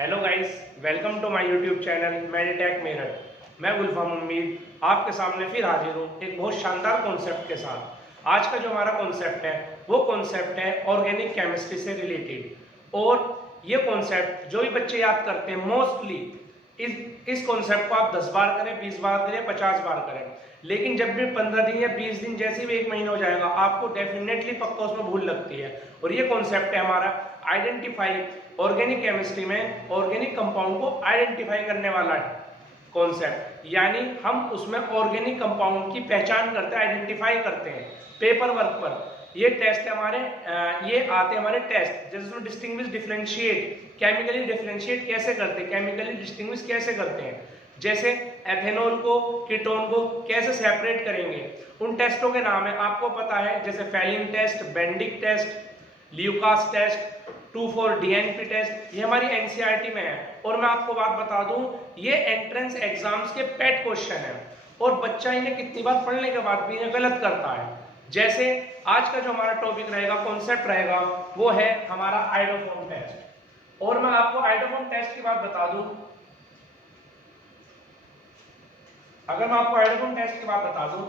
Hello guys, welcome to my YouTube channel Meditech Meerut. मैं गुलफाम उम्मीद आपके सामने फिर हाजिर हूँ एक बहुत शानदार कॉन्सेप्ट के साथ। आज का जो हमारा कॉन्सेप्ट है वो कॉन्सेप्ट है ऑर्गेनिक केमिस्ट्री से रिलेटेड। और ये कॉन्सेप्ट जो भी बच्चे याद करते हैं मोस्टली इस कॉन्सेप्ट को आप 10 बार करें, 20 बार करें, 50 बार करें, लेकिन जब भी 15 दिन या 20 दिन जैसे भी 1 महीना हो जाएगा आपको डेफिनेटली पक्का उसमें भूल लगती है। और ये कॉन्सेप्ट है हमारा आइडेंटिफाई, ऑर्गेनिक केमिस्ट्री में ऑर्गेनिक कंपाउंड को आइडेंटिफाई करने वाला कॉन्सेप्ट, यानी हम उसमें ऑर्गेनिक कंपाउंड की पहचान करते हैं, आइडेंटिफाई करते हैं पेपर वर्क पर। ये टेस्ट है हमारे, ये आते हैं हमारे टेस्ट, जैसे उसमें डिस्टिंग्विश, डिफरेंशिएट, केमिकली डिफरेंशिएट कैसे करते हैं, केमिकली डिस्टिंग्विश कैसे करते हैं, जैसे एथेनॉल को कीटोन को कैसे सेपरेट करेंगे, उन टेस्टों के नाम है आपको पता है, जैसे Fehling test, Benedict test, Lucas test, 2,4 DNP test. ये हमारी एनसीईआरटी में है। और मैं आपको बात बता दूं, ये एंट्रेंस एग्जाम्स के पेट क्वेश्चन है और बच्चा इन्हें कितनी बार पढ़ने के बाद भी इन्हें गलत करता है। जैसे आज का जो हमारा टॉपिक रहेगा, कॉन्सेप्ट रहेगा, वो है हमारा आइडोफोन टेस्ट। और मैं आपको आइडोफोन टेस्ट की बात बता दूं, अगर मैं आपको आइडोफोन टेस्ट की बात बता दूं,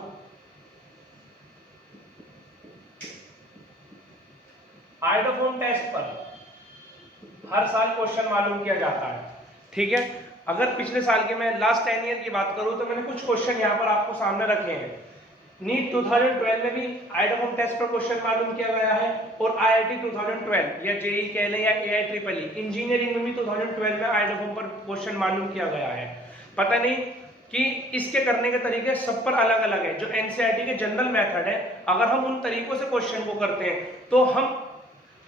आइडोफोन टेस्ट पर हर साल क्वेश्चन मालूम किया जाता है, ठीक है। अगर पिछले साल के मैं लास्ट 10 ईयर की बात करूं तो मैंने कुछ क्वेश्चन यहां पर आपको सामने रखे हैं। नीट 2012 में भी आइडोफोन टेस्ट पर क्वेश्चन मालूम किया गया है, और आईआईटी 2012 या जेई कह लें या एआईट्रिपल इंजीनियरिंग में भी 2012 में आइडोफोन पर क्वेश्चन मालूम किया गया है। पता नहीं कि इसके करने के तरीके सब पर अलग अलग है। जो एनसीईआरटी के जनरल मेथड है, अगर हम उन तरीकों से क्वेश्चन को करते हैं तो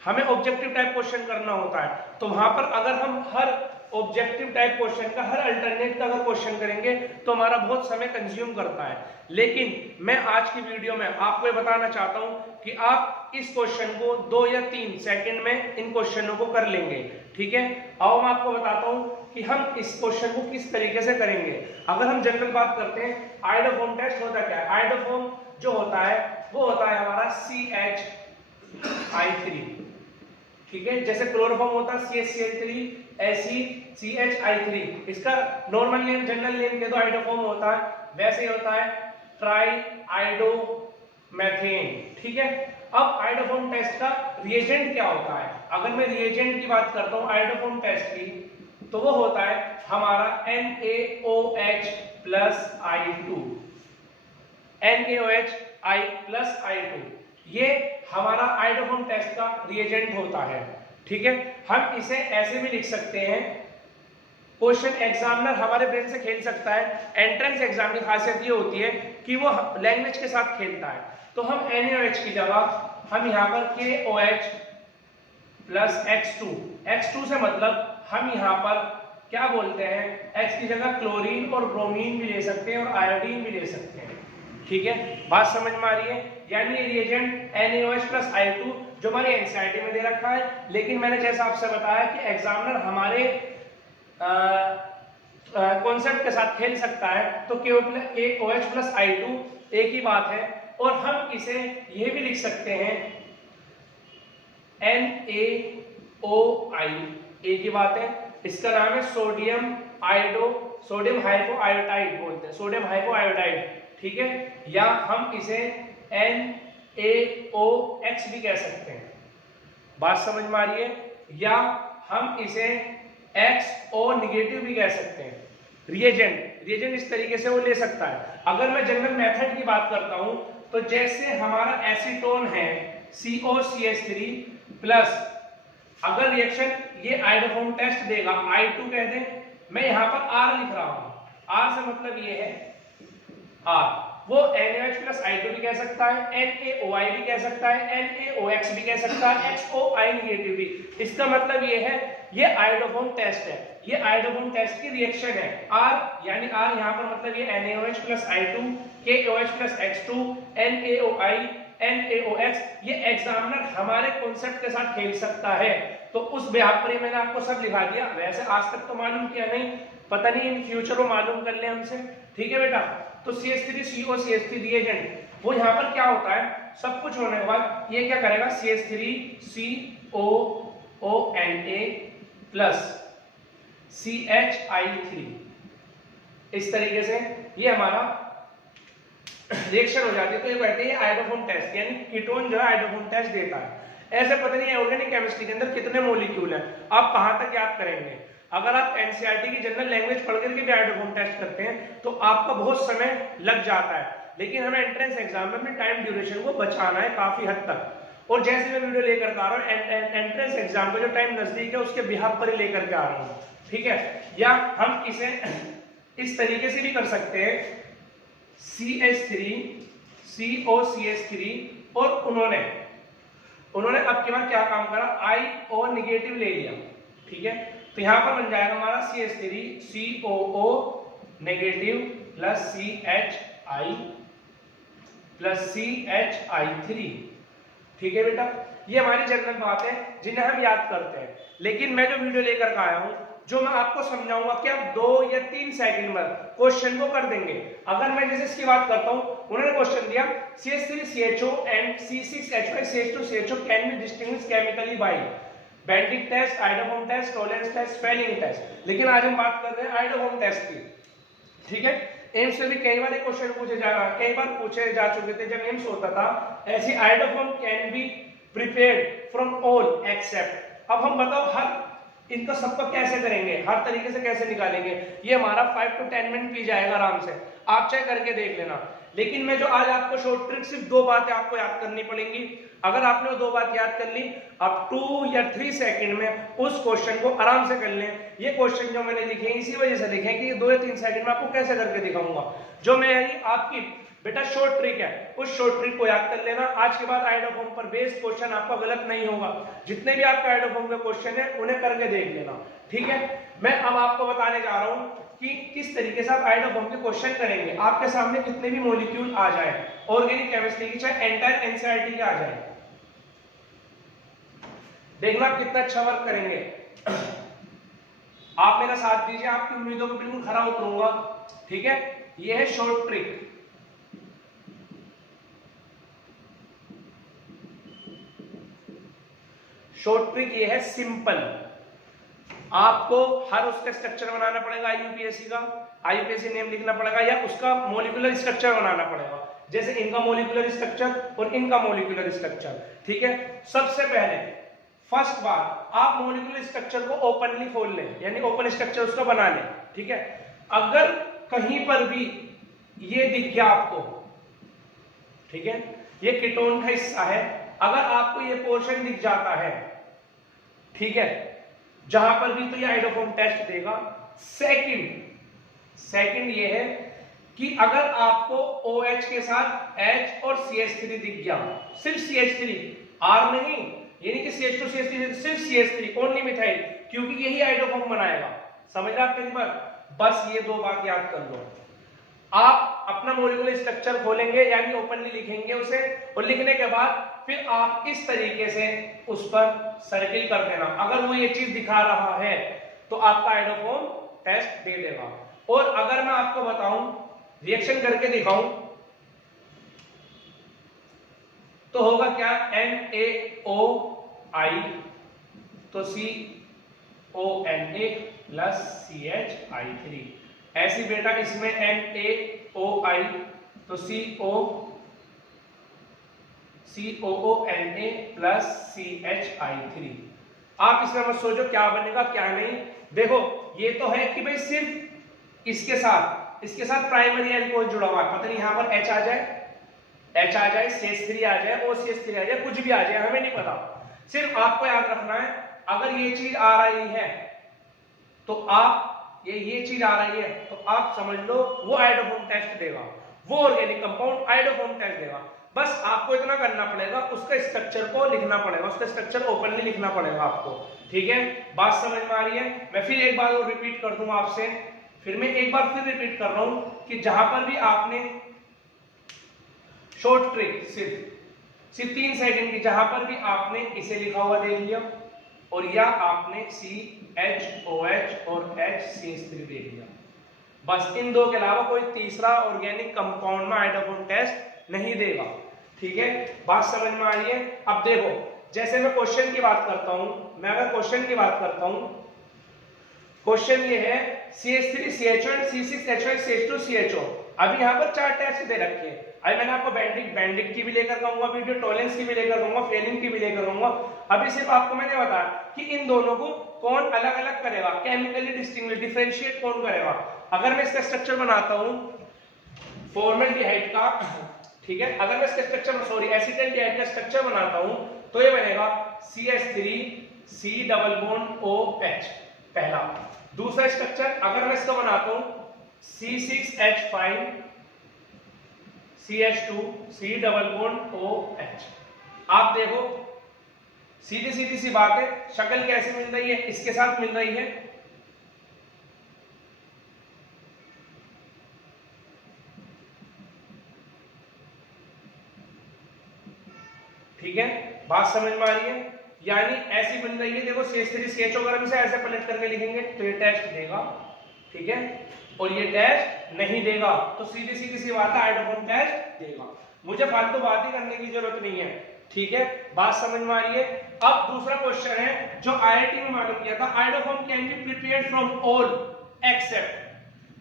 हमें ऑब्जेक्टिव टाइप क्वेश्चन करना होता है। तो वहां पर अगर हम हर ऑब्जेक्टिव टाइप क्वेश्चन का, हर अल्टरनेट का अगर क्वेश्चन करेंगे तो हमारा बहुत समय कंज्यूम करता है। लेकिन मैं आज की वीडियो में आपको ये बताना चाहता हूं कि आप इस क्वेश्चन को 2 या 3 सेकंड में इन क्वेश्चनों को कर लेंगे, ठीक है। आओ मैं आपको बताता हूं कि हम इस क्वेश्चन को किस तरीके से करेंगे। अगर हम जनरल बात करते हैं, आइडोफोन टेस्ट होता क्या है? आइडोफोन जो होता है वो होता है हमारा CH3, ठीक है। जैसे क्लोरोफॉर्म होता है CH3, CHI3, इसका नॉर्मल नेम, जनरल नेम कह दो आइडोफॉर्म होता है। वैसे ही होता है ट्राई आइडोमेथेन, ठीक है। अब आइडोफॉर्म टेस्ट का रिएजेंट क्या होता है? अगर मैं रिएजेंट की बात करता हूं आइडोफॉर्म टेस्ट की, तो वो होता है हमारा NaOH plus I2, NaOH plus I2, ये हमारा आइडोफोन टेस्ट का रिएजेंट होता है, ठीक है। हम इसे ऐसे भी लिख सकते हैं, क्वेश्चन एग्जामिनर हमारे ब्रेन से खेल सकता है। एंट्रेंस एग्जाम की खासियत ये होती है कि वो लैंग्वेज के साथ खेलता है। तो हम NaOH की जगह हम यहाँ पर KOH प्लस X2 से मतलब हम यहाँ पर क्या बोलते हैं, X की जगह क्लोरीन और ब्रोमीन भी ले सकते हैं और आयोडीन भी ले सकते हैं, ठीक है। बात समझ में आ रही है? यानी ये रिएजेंट NaOH प्लस I2 जो हमारे एनसीईआरटी में दे रखा है, लेकिन मैंने जैसा आपसे बताया कि एग्जामिनर हमारे कॉन्सेप्ट के साथ खेल सकता है। तो KOH प्लस I2 एक ही बात है। और हम इसे ये भी लिख सकते हैं NaOI, एक ही बात है। इसका नाम है सोडियम हाइपो आयोडाइड बोलते हैं, सोडियम हाइपो आयोडाइड, ठीक है। या हम इसे NaOX भी कह सकते हैं, बात समझ में आ रही है? या हम इसे XO नेगेटिव भी कह सकते हैं। रिएजेंट इस तरीके से वो ले सकता है। अगर मैं जनरल मेथड की बात करता हूं तो जैसे हमारा एसीटोन है COCH3 प्लस, अगर रिएक्शन ये आइडोफोन टेस्ट देगा, I2 कह दें, मैं यहां पर R लिख रहा हूं, R से मतलब ये है R, वो NaOH प्लस I2 भी कह सकता है, NaOI भी कह सकता है, NaOX भी कह सकता है, XOI नेगेटिव भी। इसका मतलब ये है ये आइडोफोन टेस्ट है, ये आइडोफोन टेस्ट की रिएक्शन है। R यानी R यहाँ पर मतलब ये NaOH plus I2, KOH plus X2, NaOI, NaOX, ये एग्जामिनर हमारे कॉन्सेप्ट के साथ खेल सकता है। तो उस बिहार पर मैंने आपको सब लिखा दिया। वैसे आज तक तो मालूम किया नहीं, पता नहीं इन फ्यूचर को मालूम कर ले हमसे, ठीक है बेटा। तो CH3 COCH3 रिएजेंट वो यहाँ पर क्या होता है, सब कुछ होने के बाद ये क्या करेगा, CH3 COONA प्लस CH3। इस तरीके से ये हमारा रिएक्शन हो जाती है। तो ये कहते हैं आयोडोफोम टेस्ट, यानी कीटोन जो है आयोडोफोम टेस्ट देता है। ऐसे पता नहीं ऑर्गेनिक केमिस्ट्री के अंदर कितने मॉलिक्यूल हैं, आप कहां तक याद करेंगे। अगर आप एनसीईआरटी की जनरल लैंग्वेज पढ़ करके भी आयोडोफोम टेस्ट करते हैं तो आपका बहुत समय लग जाता है, लेकिन हमें एंट्रेंस एग्जाम में अपनी टाइम ड्यूरेशन को बचाना है काफी हद तक। और जैसे मैं वीडियो लेकर आ रहा हूँ एंट्रेंस एग्जाम का जो टाइम नजदीक है उसके बिहाफ पर ही लेकर के आ रहा हूँ, ठीक है। या हम इसे इस तरीके से भी कर सकते हैं, CH3 COCH3 और उन्होंने अब की बार क्या काम करा, IO नेगेटिव ले लिया, ठीक है। तो यहां पर बन जाएगा हमारा CH3 COO negative plus CHI plus CHI3, ठीक है बेटा। ये हमारी जनरल बात है जिन्हें हम याद करते हैं। लेकिन मैं जो वीडियो लेकर आया हूं, जो मैं आपको समझाऊंगा कि आप 2 या 3 सेकंड में क्वेश्चन को कर देंगे। अगर मैं जैसे इसकी बात करता हूं, उन्होंने क्वेश्चन दिया CH3CHO and C6H5CH2CHO can be distinguished chemically by Benedict test, iodoform test, Tollens test, Fehling test. लेकिन आज हम बात कर रहे हैं आयोडोफोम टेस्ट की, ठीक है। एम्स से भी कई बार क्वेश्चन पूछे जा चुके थे जब एम्स होता था। ऐसी iodoform can be prepared from all except. अब हम बताओ हर इनका सबका कैसे करेंगे, हर तरीके से कैसे निकालेंगे। ये हमारा 5 to 10 मिनट पी जाएगा आराम से, आप चाहे करके देख लेना। लेकिन मैं जो आज आपको शॉर्ट ट्रिक, सिर्फ 2 बातें आपको याद करनी पड़ेंगी। अगर आपने वो 2 बात याद कर ली, आप 2 या 3 सेकंड में उस क्वेश्चन को आराम से कर लें। ये क्वेश्चन जो मैंने लिखे इसी वजह से लिखे कि 2 या 3 सेकंड में आपको कैसे करके दिखाऊंगा। जो मैं आपकी बेटा शॉर्ट ट्रिक है, उस शॉर्ट ट्रिक को याद कर लेना। आज के बाद आयोडोफोम पर बेस्ड क्वेश्चन आपका गलत नहीं होगा। जितने भी आपका आयोडोफोम के क्वेश्चन है उन्हें करके देख लेना, ठीक है। मैं अब आपको बताने जा रहा हूं कि किस तरीके से आप आयोडोफोम के क्वेश्चन करेंगे। आपके सामने कितने भी मॉलिक्यूल आ जाए ऑर्गेनिक केमिस्ट्री की, चाहे एंटायर एनसीईआरटी के आ जाए, देखना आप कितना अच्छा वर्क करेंगे। आप मेरा साथ दीजिए, आपकी उम्मीदों को बिल्कुल खरा उतरूंगा, ठीक है। यह है शॉर्ट ट्रिक। शॉर्ट ट्रिक ये है सिंपल। आपको हर उसका स्ट्रक्चर बनाना पड़ेगा, आईयूपीएससी का आईयूपीएससी नेम लिखना पड़ेगा, या उसका मॉलिक्यूलर स्ट्रक्चर बनाना पड़ेगा। जैसे इनका मॉलिक्यूलर स्ट्रक्चर और इनका मॉलिक्यूलर स्ट्रक्चर, ठीक है। सबसे पहले फर्स्ट बात, आप मॉलिक्यूलर स्ट्रक्चर को ओपनली खोल लें, यानी ओपन स्ट्रक्चर उसका बना लें, ठीक है। अगर कहीं पर भी ये दिख गया आपको, ठीक है, ये कीटोन का हिस्सा है, अगर आपको ये पोर्शन दिख जाता है, ठीक है, जहां पर भी, तो ये आयोडोफोम टेस्ट देगा। सेकंड ये है कि अगर आपको OH के साथ H और CH3 दिख गया, सिर्फ CH3, R नहीं, यानी कि CH2 CH3, सिर्फ CH3 ओनली मिथाइल, क्योंकि यही आयोडोफोम बनाएगा। समझ रहे आप मेरी बात। बस ये 2 बात याद कर लो। आप अपना मॉलिक्यूलर स्ट्रक्चर खोलेंगे, यानी ओपनली लिखेंगे उसे, और लिखने के बाद फिर आप इस तरीके से उस पर सर्किल कर देना। अगर वो ये चीज दिखा रहा है तो आपका आयोडोफोम टेस्ट दे देगा। और अगर मैं आपको बताऊं, रिएक्शन करके दिखाऊं, तो होगा क्या, NaOI तो CONA प्लस CHI3। ऐसी बेटा इसमें NaOI तो COONA प्लस CHI3। आप इसमें मत सोचो क्या बनेगा क्या नहीं। देखो ये तो है कि भाई सिर्फ इसके साथ प्राइमरी अल्कोहल जुड़ा हुआ है, पता नहीं यहां पर H आ जाए, CH3 आ जाए, OCH3 आ जाए, कुछ भी आ जाए, हमें नहीं पता। सिर्फ आपको याद रखना है, अगर ये चीज आ रही है तो आप ये चीज आ रही है तो आप समझ लो वो आयोडोफोम टेस्ट देगा, वो ऑर्गेनिक कंपाउंड आयोडोफोम टेस्ट देगा। बस आपको इतना करना पड़ेगा, उसका स्ट्रक्चर को लिखना पड़ेगा, उसका स्ट्रक्चर ओपनली लिखना पड़ेगा आपको, ठीक है। बात समझ में आ रही है। मैं फिर एक बार और रिपीट कर दूंगा आपसे, फिर रिपीट कर रहा हूं कि जहां पर भी आपने शॉर्ट ट्रिक सिर्फ 3 सेकंड की, जहां पर भी आपने इसे लिखा हुआ देख लिया और या आपने CHOH और HCH3 देख लिया, बस इन 2 के अलावा कोई तीसरा ऑर्गेनिक कंपाउंड में आयोडोफोम टेस्ट नहीं देगा, ठीक है। बात समझ में आ रही है। अब देखो, जैसे मैं क्वेश्चन की बात करता हूं, क्वेश्चन ये है CH3CH1 C6H5 CH2 CHO। अभी यहाँ पर 4 टेस्ट दे रखे हैं। अभी मैंने आपको बैंडिक की भी लेकर कहूंगा वीडियो, टॉलेंस की भी लेकर कहूंगा, फेलिंग की भी लेकर कहूंगा। अभी सिर्फ आपको मैंने बताया कि इन दोनों को कौन अलग अलग करेगा, केमिकली डिस्टिंग्विश डिफरेंशिएट कौन करेगा। अगर मैं इसका स्ट्रक्चर बनाता हूं फॉर्मल्डिहाइड का, ठीक है, अगर मैं इसका स्ट्रक्चर एसिटाल्डिहाइड का स्ट्रक्चर बनाता हूं तो ये बनेगा CH3C डबल बॉन्ड OH पहला। दूसरा स्ट्रक्चर अगर मैं इसका बनाता हूं C6H5 CH2 C double bond OH। आप देखो सीधी सीधी सी बात है, शक्ल कैसे मिल रही है, इसके साथ मिल रही है। ठीक है, बात समझ में आ रही है, यानी ऐसी बन रही है। देखो CH3CHO अगर हम इसे ऐसे पलट करके लिखेंगे तो ये टेस्ट देगा, ठीक है, और ये टेस्ट नहीं देगा तो सीधी सीधी सी बात है आयोडोफॉर्म टेस्ट देगा। मुझे फालतू बात ही करने की जरूरत नहीं है, ठीक है, बात समझ में आ रही है। अब दूसरा क्वेश्चन है जो IIT में मालूम किया था, iodoform can be prepared from all accept,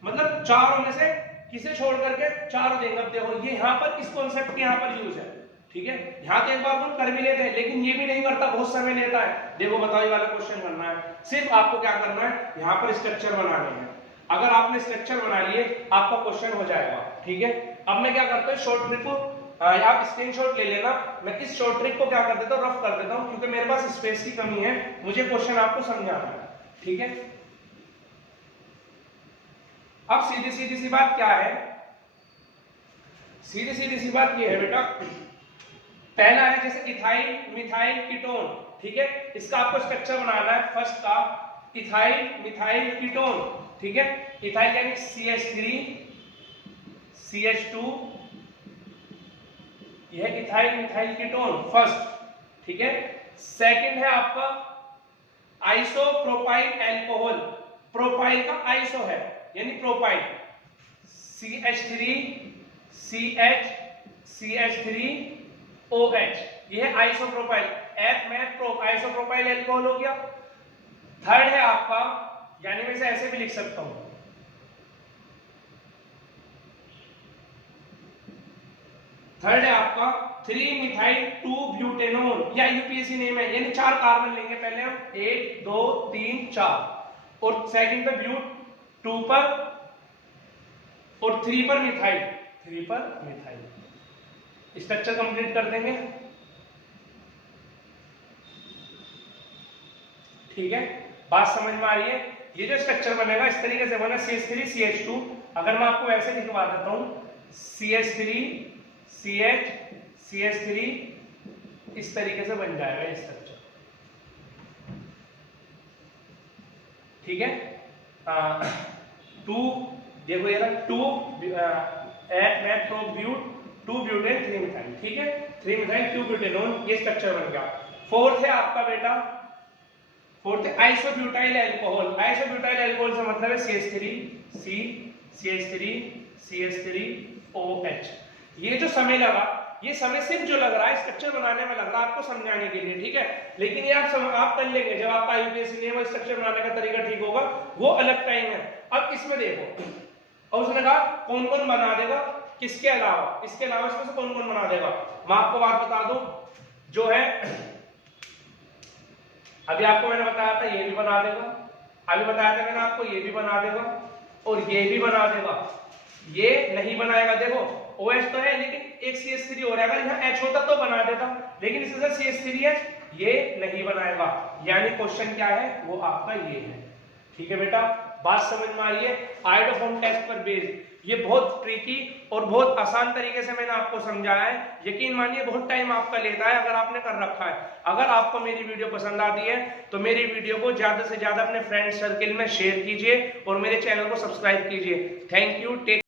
मतलब चारों में से किसे छोड़ करके चारों देंगे। अब देखो ये यहाँ पर इस कॉन्सेप्ट के यहाँ पर यूज है, ठीक है, यहाँ तो एक बार हम कर भी लेते हैं लेकिन ये भी नहीं करता, बहुत समय लेता है। देखो बताओ ये वाला क्वेश्चन करना है, सिर्फ आपको क्या करना है, यहाँ पर स्ट्रक्चर बनाने हैं। अगर आपने स्ट्रक्चर बना लिए आपका क्वेश्चन हो जाएगा, ठीक है। अब मैं क्या करता हूँ, शॉर्ट ट्रिक को आप स्क्रीनशॉट ले लेना, मैं इस शॉर्ट ट्रिक को क्या कर देता हूँ, रफ कर देता हूँ, क्योंकि मेरे पास स्पेस की कमी है, मुझे क्वेश्चन आपको समझाना है, ठीक है। अब सीधी सीधी सी बात क्या है, सीधी सीधी सी बात ये है बेटा, पहला है जैसे इथाइल मिथाइल कीटोन, ठीक है, इसका आपको स्ट्रक्चर बनाना है। फर्स्ट का इथाइल मिथाइल कीटोन, ठीक है, इथाइल यानी CH3 CH2, यह इथाइल मिथाइल कीटोन फर्स्ट, ठीक है। सेकंड है आपका आइसोप्रोपाइल अल्कोहल, प्रोपाइल का आइसो है यानी propyl, CH3 CH CH3 OH, यह आइसोप्रोपाइल, F में प्रो आइसोप्रोपाइल अल्कोहल हो गया। थर्ड है आपका, यानी मैं इसे ऐसे भी लिख सकता हूं, थर्ड है आपका 3-मिथाइल-2-ब्यूटेनोल, या यूपीएससी नेम है, यानी 4 कार्बन लेंगे पहले हम, 1 2 3 4, और सेकंड पे ब्यूट 2 पर और 3 पर मिथाइल, 3 पर मिथाइल। स्ट्रक्चर कंप्लीट कर देंगे, ठीक है, बात समझ में आ रही है। ये जो स्ट्रक्चर बनेगा इस तरीके से बना, CH3 CH2, अगर मैं आपको वैसे लिखवा देता हूं CH3 CH CH3, इस तरीके से बन जाएगा ये स्ट्रक्चर, ठीक है। 2 देखो ये रहा 2 2 ब्यूटेन 3 मिथाइल, ठीक है, 3 मिथाइल 2 ब्यूटेनोल, ये स्ट्रक्चर बन गया। फोर्थ है आपका बेटा, फोर्थ है आइसोब्यूटाइल अल्कोहल। आइसोब्यूटाइल अल्कोहल से मतलब है CH3 CH3 OH। ये जो समय लगा, ये समय सिर्फ जो लग रहा है स्ट्रक्चर बनाने में लग रहा है आपको समझाने के लिए, ठीक है, लेकिन ये आप कर लेंगे जब आपका यूपीएससी नेम स्ट्रक्चर बनाने का तरीका ठीक होगा, वो अलग टाइम है। अब इसमें देखो, और उसने कहा कौन कौन बना देगा, किसके अलावा, इसके अलावा इसमें से कौन कौन बना देगा। मैं आपको बात बता दूं, जो है अभी आपको मैंने बताया था ये भी बना देगा, अभी बताया था मैंने आपको ये भी बना देगा, और ये भी बना देगा, ये नहीं बनाएगा। देखो OH तो है लेकिन एक CH3 हो रहा है, अगर यहाँ H होता तो बना देता, लेकिन इसके साथ CH3 है, ये नहीं बनाएगा, यानी क्वेश्चन क्या है, वो आपका ये है, ठीक है बेटा, बात समझ में आ रही है। आयोडोफॉर्म टेस्ट पर बेस्ड ये बहुत ट्रिकी और बहुत आसान तरीके से मैंने आपको समझाया है, यकीन मानिए बहुत टाइम आपका लेता है अगर आपने कर रखा है। अगर आपको मेरी वीडियो पसंद आती है तो मेरी वीडियो को ज्यादा से ज्यादा अपने फ्रेंड सर्किल में शेयर कीजिए और मेरे चैनल को सब्सक्राइब कीजिए। Thank you, take